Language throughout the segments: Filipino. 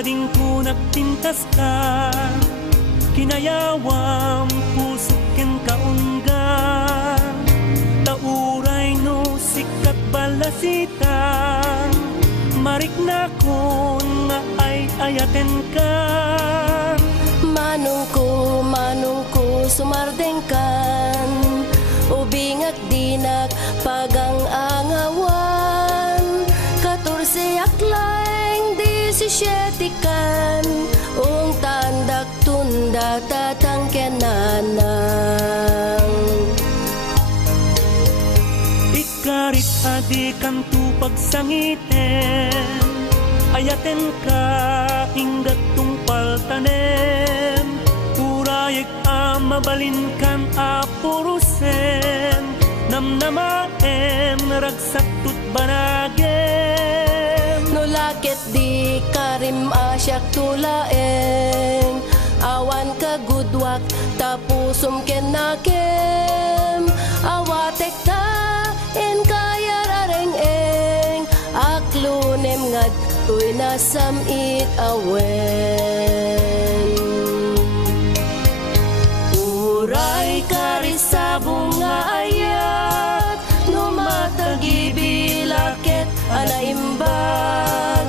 Ading ko nagpintas ka, kinayawam puso ken kaungga. Tauray no sikat balasita, marik na kon nga ay ayaten ka. Manong ko sumardengkan, ubingak dinak pagang angawan. 14 aklaeng 17 kan, ung tandak tunda tatang kenanang. Ikarit adi kan tu pagsangiten, ayaten ka inggat tungpal tanem. Urayek mabalin kan apurusen, namnamaen ragsak tut banagem. Nulakit di karim asyak tulaeng, awan kagudwak tapusum kenakem. Awatek ta en kaya rareng-eng, aklunem ngad tuy nasamit awen. Uray karisabong nga ayat, numatagi-bilakit anaimbag.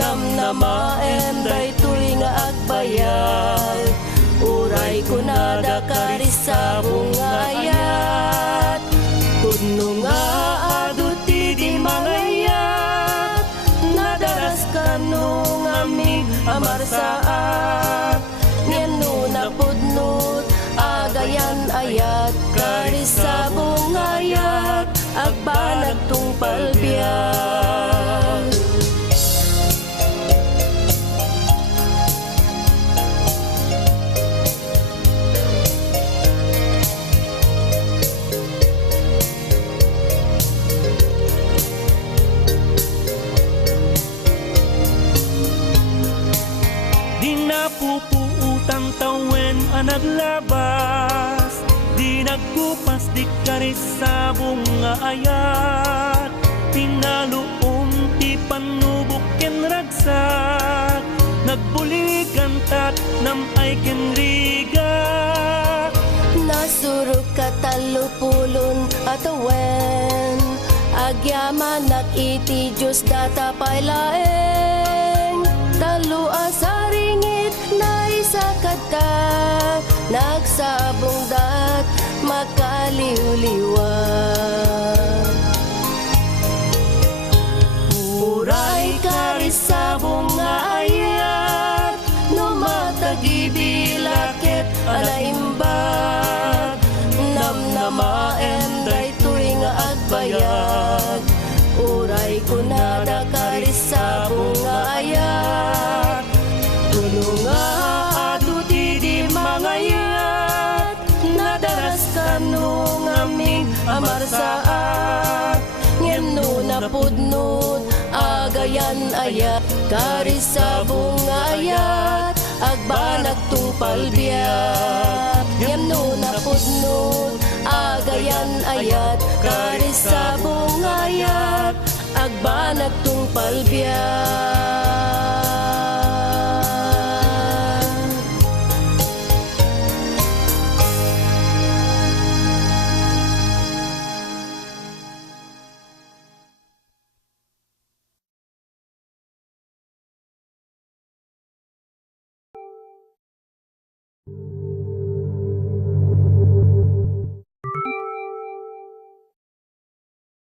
Namnamaen daytoy nga agbayag, uray kunada karisabong nga ayat. Pudno nga aduti di mangayat, nadaras kanong aming amarsaat. Ngeno na pudnot agayan ayat, karisabong ayat, agbanag tung palbiyan. Di napupuutang tawen ang naglabas, di nagkupas di karisabong nga ayat. Pinaluom ti panubok ken ragsak, nagbuligan tat nam ay ken riga. Nasurok ka talupulon atawen, agyaman nakiti Diyos data pailaeng. Talo asaringit na isakad ta, nagsabong dat makaliw-liwan. Uray karisabong nga ayat, numatagi-bilakit anaimbag. Namnamaen daytoy nga agbayag, uray kunada karisabong nga ayat. Tuno nga aduti di mangayat, nadaras kanong aming amarsaat. Ngeno na pudnot agayan ayat, karisabong nga ayat, agbanag tung palbiyak. Ngeno na pudnot agayan ayat, karisabong ayat, agbanag tung palbiyak.